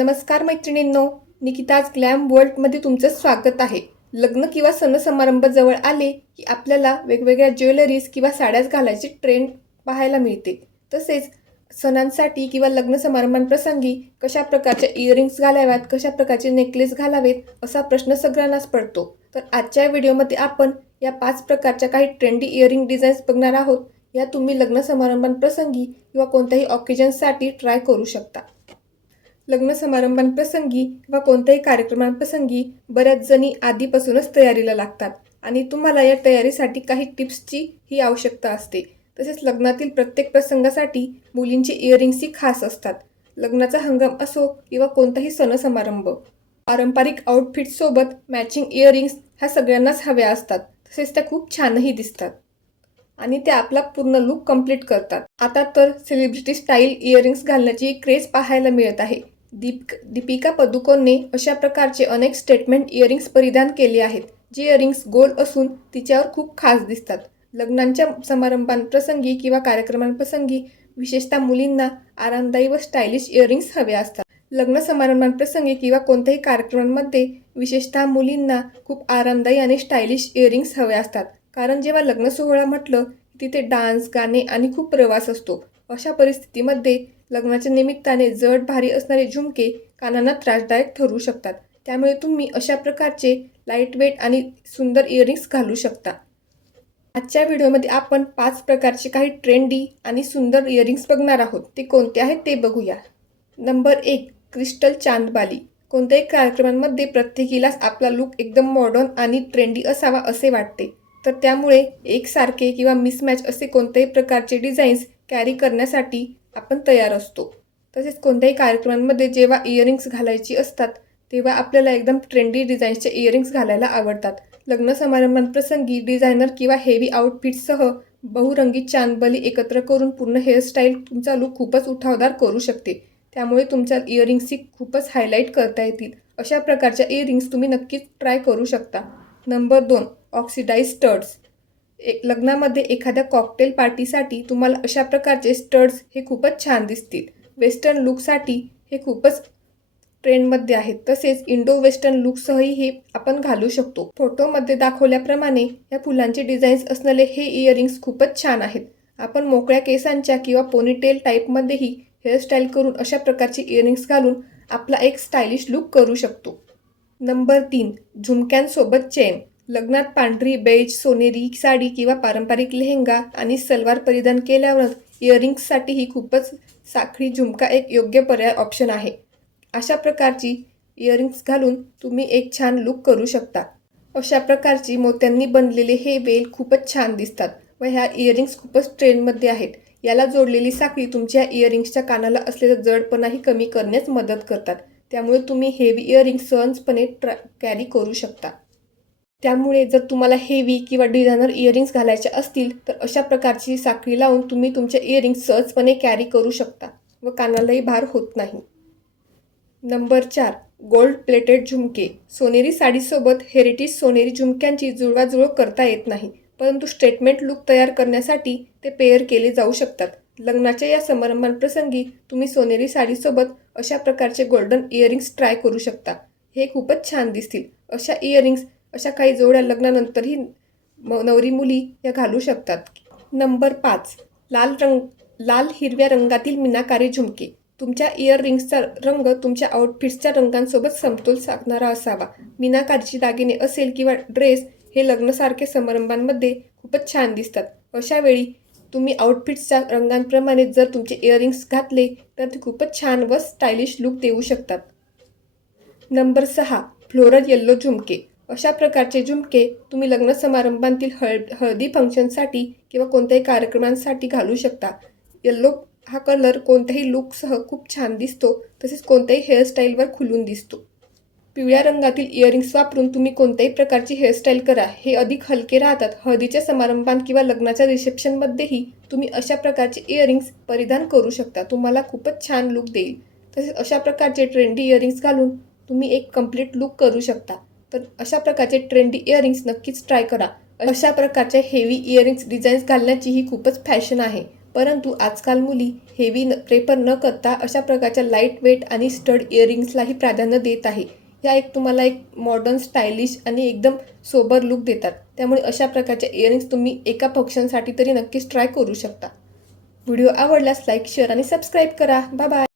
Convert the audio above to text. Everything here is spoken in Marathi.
नमस्कार मैत्रिणींनो निकिताज ग्लॅम वर्ल्डमध्ये तुमचं स्वागत आहे. लग्न किंवा सण समारंभ जवळ आले की आपल्याला वेगवेगळ्या ज्वेलरीज किंवा साड्याच घालायची ट्रेंड पाहायला मिळते. तसेच सणांसाठी किंवा लग्न समारंभांप्रसंगी कशा प्रकारच्या इयरिंग्स घालाव्यात कशा प्रकारचे नेकलेस घालावेत असा प्रश्न सगळ्यांनाच पडतो. तर आजच्या व्हिडिओमध्ये आपण या पाच प्रकारच्या काही ट्रेंडी इयरिंग डिझाईन्स बघणार आहोत. या तुम्ही लग्न समारंभांप्रसंगी किंवा कोणत्याही ऑकेजनसाठी ट्राय करू शकता. लग्न समारंभांप्रसंगी किंवा कोणत्याही कार्यक्रमांप्रसंगी बऱ्याच जणी आधीपासूनच तयारीला लागतात. आणि तुम्हाला या तयारीसाठी काही टिप्सची ही आवश्यकता असते. तसेच लग्नातील प्रत्येक प्रसंगासाठी मुलींची इयरिंग्सही खास असतात. लग्नाचा हंगाम असो किंवा कोणताही सण समारंभ. पारंपरिक आउटफिटसोबत मॅचिंग इयरिंग्स ह्या सगळ्यांनाच हव्या असतात. तसेच त्या खूप छानही दिसतात. आणि ते आपला पूर्ण लुक कंप्लीट करतात. आता तर सेलिब्रिटी स्टाईल इयरिंग्स घालण्याची क्रेज पाहायला मिळत आहे. दीप दीपिका पदुकोनने अशा प्रकारचे अनेक स्टेटमेंट इयरिंग्स परिधान केले आहेत जे इयरिंग्स गोल असून तिच्यावर खूप खास दिसतात. लग्नांच्या समारंभांप्रसंगी किंवा कार्यक्रमांप्रसंगी विशेषतः मुलींना आरामदायी व स्टायलिश इयरिंग्स हवे असतात. लग्न समारंभांप्रसंगी किंवा कोणत्याही कार्यक्रमांमध्ये विशेषतः मुलींना खूप आरामदायी आणि स्टायलिश इयरिंग्स हवे असतात. कारण जेव्हा लग्न सोहळा म्हटलं तिथे डान्स गाणे आणि खूप प्रवास असतो. अशा परिस्थितीमध्ये लग्नाच्या निमित्ताने जड भारी असणारे झुमके कानांना त्रासदायक ठरू शकतात. त्यामुळे तुम्ही अशा प्रकारचे लाइट वेट आणि सुंदर इयरिंग्स घालू शकता. आजच्या व्हिडिओमध्ये आपण पाच प्रकारचे काही ट्रेंडी आणि सुंदर इयरिंग्स बघणार आहोत. ते कोणते आहेत ते बघूया. नंबर एक क्रिस्टल चांदबाली कोणत्याही कार्यक्रमांमध्ये प्रत्येकीलाच आपला लुक एकदम मॉडर्न आणि ट्रेंडी असावा असे वाटते. तर त्यामुळे एकसारखे किंवा मिसमॅच असे कोणत्याही प्रकारचे डिझाईन्स कॅरी करण्यासाठी आपण तयार असतो. तसेच कोणत्याही कार्यक्रमांमध्ये जेव्हा इयरिंग्स घालायची असतात तेव्हा आपल्याला एकदम ट्रेंडी डिझाईन्सचे इयरिंग्स घालायला आवडतात. लग्न समारंभांप्रसंगी डिझायनर किंवा हेवी आउटफिटसह बहुरंगी चांदबली एकत्र करून पूर्ण हेअरस्टाईल तुमचा लुक खूपच उठावदार करू शकते. त्यामुळे तुमच्या इयरिंग्सची खूपच हायलाईट करता येतील. अशा प्रकारच्या इयरिंग्स तुम्ही नक्कीच ट्राय करू शकता. नंबर दोन ऑक्सिडाईज स्टड्स एक लग्नामध्ये एखाद्या कॉकटेल पार्टीसाठी तुम्हाला अशा प्रकारचे स्टड्स हे खूपच छान दिसतील. वेस्टर्न लुकसाठी हे खूपच ट्रेंडमध्ये आहेत. तसेच इंडो वेस्टर्न लुकसहही हे आपण घालू शकतो. फोटोमध्ये दाखवल्याप्रमाणे या फुलांचे डिझाईन्स असलेले हे इयरिंग्स खूपच छान आहेत. आपण मोकळ्या केसांच्या किंवा पोनीटेल टाईपमध्येही हेअरस्टाईल करून अशा प्रकारचे इयरिंग्स घालून आपला एक स्टायलिश लुक करू शकतो. नंबर तीन झुमक्यांसोबत चेन लग्नात पांढरी बेज सोनेरी साडी किंवा पारंपरिक लेहंगा आणि सलवार परिधान केल्यावर इयरिंग्ससाठी ही खूपच साखळी झुमका एक योग्य पर्याय ऑप्शन आहे. अशा प्रकारची इयरिंग्स घालून तुम्ही एक छान लुक करू शकता. अशा प्रकारची मोत्यांनी बनलेले हे वेल खूपच छान दिसतात व ह्या इयरिंग्स खूपच ट्रेंडमध्ये आहेत. याला जोडलेली साखळी तुमच्या इयरिंग्सच्या कानाला असलेलं जडपणाही कमी करण्यास मदत करतात. त्यामुळे तुम्ही हेवी इयरिंग्स सहजपणे ट्रा कॅरी करू शकता. त्यामुळे जर तुम्हाला हेवी किंवा डिझायनर इयरिंग्स घालायचे असतील तर अशा प्रकारची साखळी लावून तुम्ही तुमच्या इयरिंग्स सहजपणे कॅरी करू शकता व कानालाही भार होत नाही. नंबर चार गोल्ड प्लेटेड झुमके. सोनेरी साडीसोबत हेरिटेज सोनेरी झुमक्यांची जुळवाजुळव करता येत नाही परंतु स्टेटमेंट लुक तयार करण्यासाठी ते पेअर केले जाऊ शकतात. लग्नाच्या या समारंभांप्रसंगी तुम्ही सोनेरी साडीसोबत अशा प्रकारचे गोल्डन इयरिंग्स ट्राय करू शकता. हे खूपच छान दिसतील. अशा इयरिंग्स अशा काही जोड्या लग्नानंतरही म नवरी मुली या घालू शकतात. नंबर पाच लाल रंग लाल हिरव्या रंगातील मीनाकारी झुमके. तुमच्या इयररिंग्सचा रंग तुमच्या आउटफिट्सच्या रंगांसोबत समतोल साधणारा असावा. मीनाकारीची दागिने असेल किंवा ड्रेस हे लग्नासारखे समारंभांमध्ये खूपच छान दिसतात. अशा वेळी तुम्ही आउटफिट्सच्या रंगांप्रमाणे जर तुमचे इयरिंग्स घातले तर ते खूपच छान व स्टायलिश लुक देऊ शकतात. नंबर सहा फ्लोरल येल्लो झुमके. अशा प्रकारचे झुमके तुम्ही लग्न समारंभांतील हळ हळदी फंक्शनसाठी किंवा कोणत्याही कार्यक्रमांसाठी घालू शकता. येल्लो हा कलर कोणत्याही लुकसह खूप छान दिसतो तसेच कोणत्याही हेअरस्टाईलवर खुलून दिसतो. पिवळ्या रंगातील इयरिंग्स वापरून तुम्ही कोणत्याही प्रकारची हेअरस्टाईल करा. हे अधिक हलके राहतात. हळदीच्या समारंभात किंवा लग्नाच्या रिसेप्शनमध्येही तुम्ही अशा प्रकारचे इयरिंग्स परिधान करू शकता. तुम्हाला खूपच छान लुक देईल. तसेच अशा प्रकारचे ट्रेंडी इयरिंग्स घालून तुम्ही एक कंप्लीट लुक करू शकता. तर अशा प्रकारचे ट्रेंडी इयरिंग्स नक्कीच ट्राय करा. अशा प्रकारच्या हेवी इयरिंग्स डिझाईन्स घालण्याची ही खूपच फॅशन आहे. परंतु आजकाल मुली हेवी न प्रेफर न करता अशा प्रकारच्या लाइट वेट आणि स्टड इयरिंग्सलाही प्राधान्य देत आहे. ह्या एक तुम्हाला एक मॉडर्न स्टायलिश आणि एकदम सोबर लुक देतात. त्यामुळे अशा प्रकारच्या इयरिंग्स तुम्ही एका फंक्शनसाठी तरी नक्कीच ट्राय करू शकता. व्हिडिओ आवडल्यास लाईक शेअर आणि सबस्क्राईब करा. Bye bye